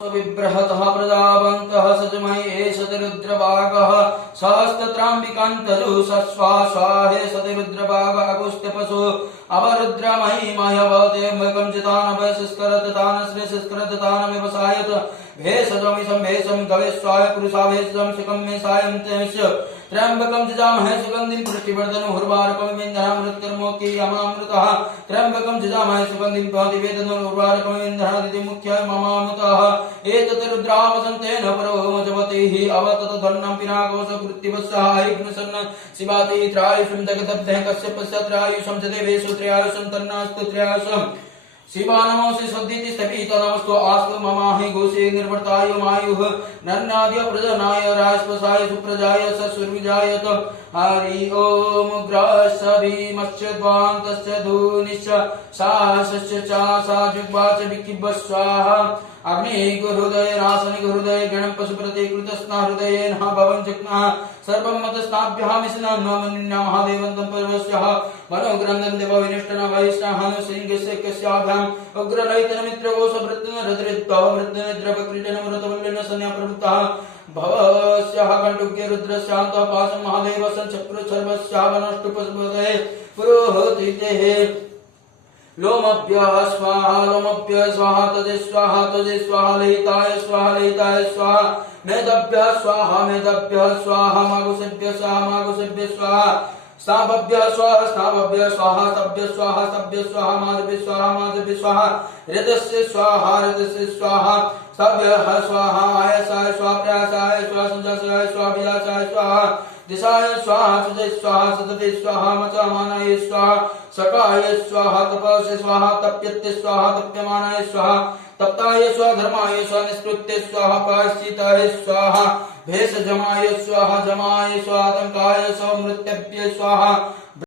विबृहतः प्रजावन्तः सजमये सतिरुद्रभागः सहस्त्रत्राम्बिकान्तरु सस्वाहे सतिरुद्रभाग अगुस्त्यपशु अवरुद्रमयी मह्यवते मकं चितानभयस्करतान व्यवसायत भेषजमिषं भेषं गवेश्वाय पुरुषाभेषं सुखं मे सायं तेस्य त्र्यंबकं जजामहे सुगन्धिं पुष्टिवर्धनं उर्वारुकमिन्द्रामृतकर्मोक्ति यमामृतः त्र्यंबकं जजामहे सुगन्धिं प्रतिवेदनं उर्वारुकमिन्द्रादिति मुख्याय ममामृतः एतत् रुद्रावसन्तेन परोमजवतिः अवततधर्णं पिनाकोशकृत्तिवत्सहायिघ्नसन्न शिवाति त्रायुषं जगदब्धः कश्यपस्य त्रायुषं च देवेषु त्रयायुषं तन्नास्तु त्रयायुषं शिवा नमोऽसि सद्दिति स्थपित नमस्तु आस्तु ममाहि घोषे निर्वर्तायुमायुः नन्नाद्य प्रजनाय राजपसाय सुप्रजाय सस्वर्विजायत हरि ओम ग्रस्य भीमश्च द्वान्तश्च धूनिश्च साहसश्च साजुग्वाच विकिब्ब स्वाहा अग्नि गुरुहृदय नाशनि गुरुहृदय गणं पशुप्रति कृतस्ना हृदयेन भवं चक्नः सर्वं मतस्नाभ्यामिष्णं नमो महादेवन्तं पर्वस्यः मनोग्रन्थं देवविनिष्टन वैष्णवः सिंहस्य कस्याभ्याम् उग्रलैतनमित्रकोशभृत्तनवृत्तनिद्रवक्रीडनमृतवल्लिन सन्न्याप्रवृत्तः भवस्यः कण्टुक्य रुद्रस्यान्तः पाशं महादेवस्य चक्र सर्वस्यावनष्टुपस्पदे पुरोहतितेः लोमभ्य स्वाहा तजे स्वाहा लहिताय स्वाहा मेदभ्य स्वाहा मागुषेभ्य स्वाहा स्नाभ्य स्वाहा तभ्य स्वाहा माधभ्य स्वाहा रथस्य स्वाहा सभ्यः स्वाहा आयसाय स्वाहा प्रयासाय स्वाहा संजासाय स्वाहा विलासाय स्वाहा दिशाय स्वाहा सुजय स्वाहा सतते स्वाहा मचामानाय स्वाहा सकाय स्वाहा तपसे स्वाहा तप्यते स्वाहा तप्यमानाय स्वाहा तप्ताय स्वाहा धर्माय स्वाहा निष्कृत्य स्वाहा प्रायश्चिताय स्वाहा भेषजमाय स्वाहा जमाय स्वाहा आतंकाय स्वाहा मृत्यभ्य स्वाहा